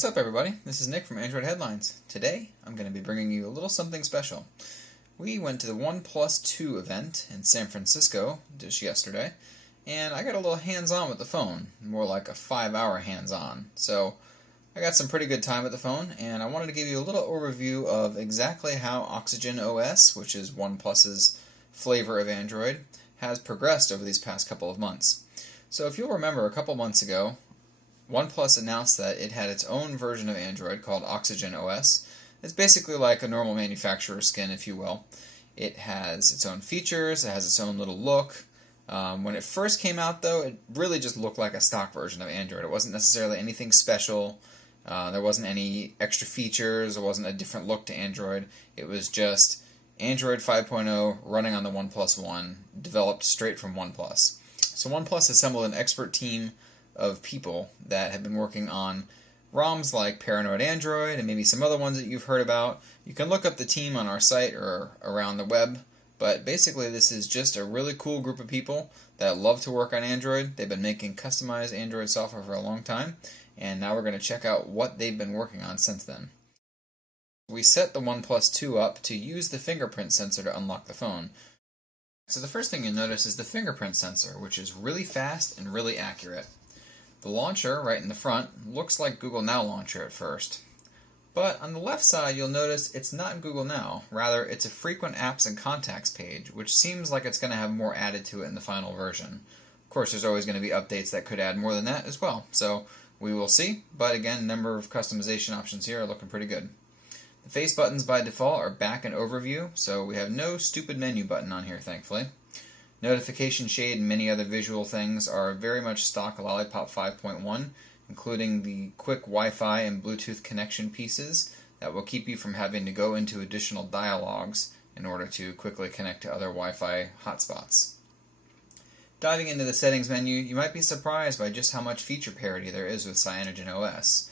What's up, everybody? This is Nick from Android Headlines. Today, I'm going to be bringing you a little something special. We went to the OnePlus 2 event in San Francisco just yesterday, and I got a little hands-on with the phone, more like a 5-hour hands-on. So, I got some pretty good time with the phone, and I wanted to give you a little overview of exactly how OxygenOS, which is OnePlus's flavor of Android, has progressed over these past couple of months. So if you'll remember, a couple months ago, OnePlus announced that it had its own version of Android called OxygenOS. It's basically like a normal manufacturer's skin, if you will. It has its own features, it has its own little look. When it first came out, though, it really just looked like a stock version of Android. It wasn't necessarily anything special. There wasn't any extra features. There wasn't a different look to Android. It was just Android 5.0 running on the OnePlus 1, developed straight from OnePlus. So OnePlus assembled an expert team of people that have been working on ROMs like Paranoid Android and maybe some other ones that you've heard about. You can look up the team on our site or around the web, but basically this is just a really cool group of people that love to work on Android. They've been making customized Android software for a long time, and now we're going to check out what they've been working on since then. We set the OnePlus 2 up to use the fingerprint sensor to unlock the phone. So the first thing you'll notice is the fingerprint sensor, which is really fast and really accurate. The launcher, right in the front, looks like Google Now Launcher at first. But on the left side, you'll notice it's not Google Now. Rather, it's a frequent apps and contacts page, which seems like it's going to have more added to it in the final version. Of course, there's always going to be updates that could add more than that as well. So we will see. But again, number of customization options here are looking pretty good. The face buttons by default are back and overview, so we have no stupid menu button on here, thankfully. Notification shade and many other visual things are very much stock Lollipop 5.1, including the quick Wi-Fi and Bluetooth connection pieces that will keep you from having to go into additional dialogues in order to quickly connect to other Wi-Fi hotspots. Diving into the settings menu, you might be surprised by just how much feature parity there is with CyanogenOS.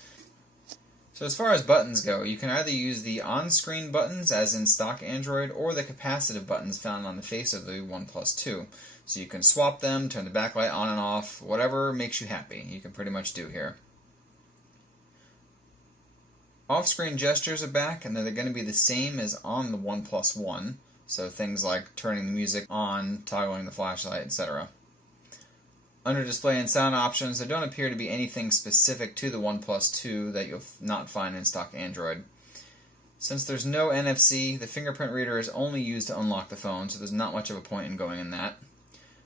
So as far as buttons go, you can either use the on-screen buttons as in stock Android or the capacitive buttons found on the face of the OnePlus 2. So you can swap them, turn the backlight on and off, whatever makes you happy, you can pretty much do here. Off-screen gestures are back, and they're going to be the same as on the OnePlus 1. So things like turning the music on, toggling the flashlight, etc. Under display and sound options, there don't appear to be anything specific to the OnePlus 2 that you'll not find in stock Android. Since there's no NFC, the fingerprint reader is only used to unlock the phone, so there's not much of a point in going in that.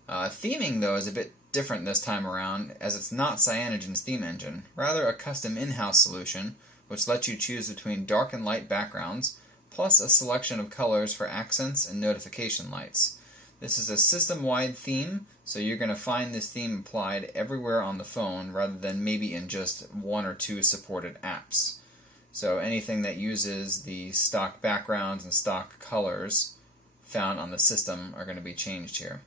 Theming, though, is a bit different this time around, as it's not Cyanogen's theme engine, rather a custom in-house solution, which lets you choose between dark and light backgrounds, plus a selection of colors for accents and notification lights. This is a system-wide theme, so you're going to find this theme applied everywhere on the phone rather than maybe in just one or two supported apps. So anything that uses the stock backgrounds and stock colors found on the system are going to be changed here.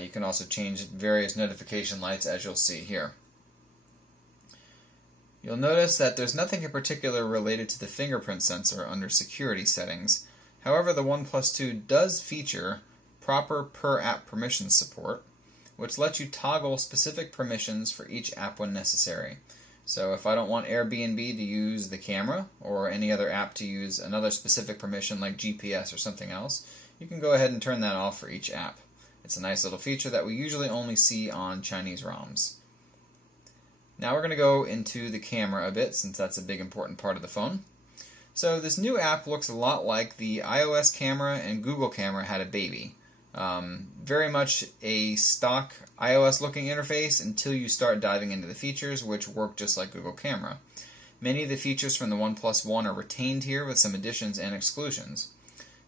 You can also change various notification lights, as you'll see here. You'll notice that there's nothing in particular related to the fingerprint sensor under security settings. However, the OnePlus 2 does feature proper per-app permissions support, which lets you toggle specific permissions for each app when necessary. So if I don't want Airbnb to use the camera, or any other app to use another specific permission like GPS or something else, you can go ahead and turn that off for each app. It's a nice little feature that we usually only see on Chinese ROMs. Now we're going to go into the camera a bit, since that's a big important part of the phone. So this new app looks a lot like the iOS camera and Google camera had a baby. Very much a stock iOS looking interface until you start diving into the features, which work just like Google Camera. Many of the features from the OnePlus 1 are retained here with some additions and exclusions.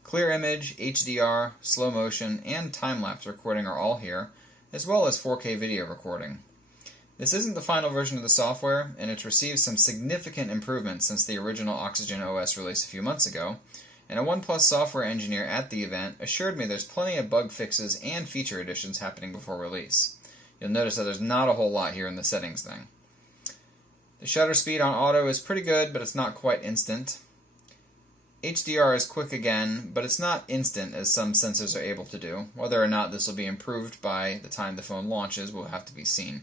Clear image, HDR, slow motion, and time-lapse recording are all here, as well as 4K video recording. This isn't the final version of the software, and it's received some significant improvements since the original OxygenOS release a few months ago, and a OnePlus software engineer at the event assured me there's plenty of bug fixes and feature additions happening before release. You'll notice that there's not a whole lot here in the settings thing. The shutter speed on auto is pretty good, but it's not quite instant. HDR is quick again, but it's not instant as some sensors are able to do. Whether or not this will be improved by the time the phone launches will have to be seen.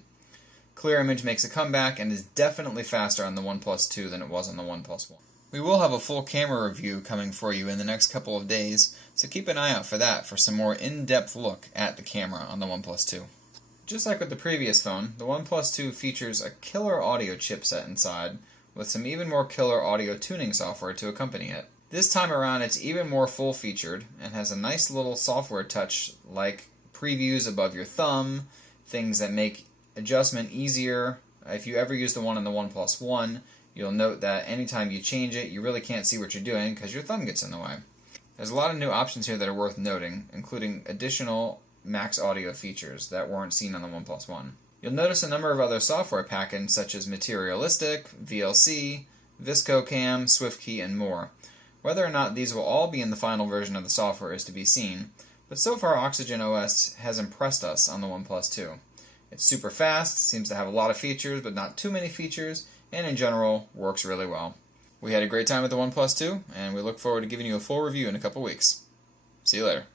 Clear image makes a comeback and is definitely faster on the OnePlus 2 than it was on the OnePlus 1. We will have a full camera review coming for you in the next couple of days, so keep an eye out for that for some more in-depth look at the camera on the OnePlus 2. Just like with the previous phone, the OnePlus 2 features a killer audio chipset inside, with some even more killer audio tuning software to accompany it. This time around it's even more full-featured, and has a nice little software touch like previews above your thumb, things that make adjustment easier. If you ever use the one on the OnePlus 1, you'll note that anytime you change it, you really can't see what you're doing because your thumb gets in the way. There's a lot of new options here that are worth noting, including additional max audio features that weren't seen on the OnePlus 1. You'll notice a number of other software packages such as Materialistic, VLC, ViscoCam, SwiftKey, and more. Whether or not these will all be in the final version of the software is to be seen, but so far OxygenOS has impressed us on the OnePlus 2. It's super fast, seems to have a lot of features but not too many features, and in general works really well. We had a great time with the OnePlus 2, and we look forward to giving you a full review in a couple weeks. See you later.